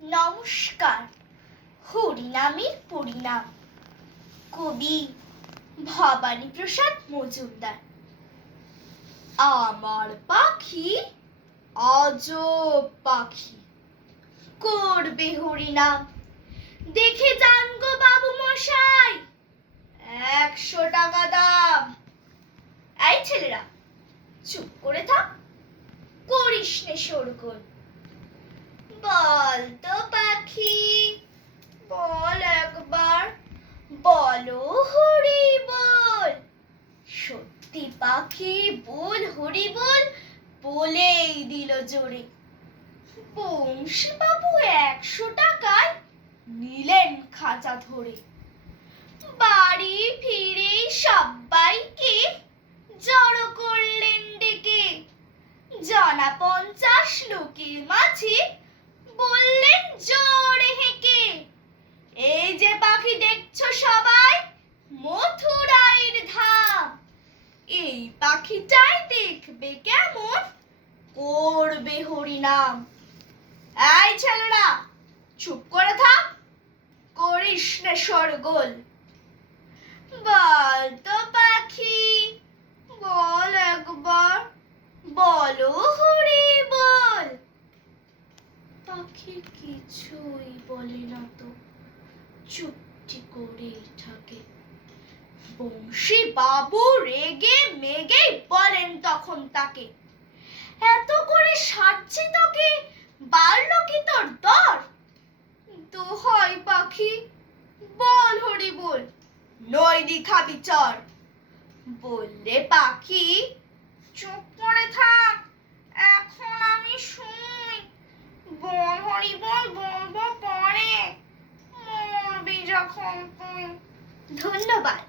নমস্কার। হরিনামের পরিণাম, কবি ভবানীপ্রসাদ মজুমদার। আমার পাখি আজব পাখি, করবে হরিনাম, দেখে যান গো বাবু মশাই, 100 টাকা দাম। এই ছেলেরা, চুপ করে থাক, করিস নে শোরগোল। বল তো পাখি, বল একবার, বলো হরি বল। সত্যি পাখি বল হরি বল, বলেই দিল জোরে। বংশী বাবু 100 টাকায় নিলেন খাঁচা ধরে। বাড়ি ফিরে সবাইকে জড়ো করলেন ডেকে। জনা 50 লোকের মাঝে বললেন জোরে হেঁকে, এই যে পাখি দেখছো সবাই, মথুরাইর ধাম। এই পাখিটাই দেখবে কেমন, করবে হরিনাম। এই ছেলেরা, চুপ করে থাক, করিস না শোরগোল। বল তো পাখি, বল একবার, বলো হরি বল। পাখি কিছুই বলে না তো, চুপটি করে থাকে। বংশী বাবু রেগে মেগে বলেন তখন তাকে, এত করে সাজছি তোকে, বাড়লো কি তোর দর? দোহাই পাখি, বল হরি বল, নইলে খাবি চর। বললে পাখি, চুপ করে থাক, এখন আমি শুই, বল হরি বল বলবো পরে, মরবি যখন তুই। ধন্যবাদ।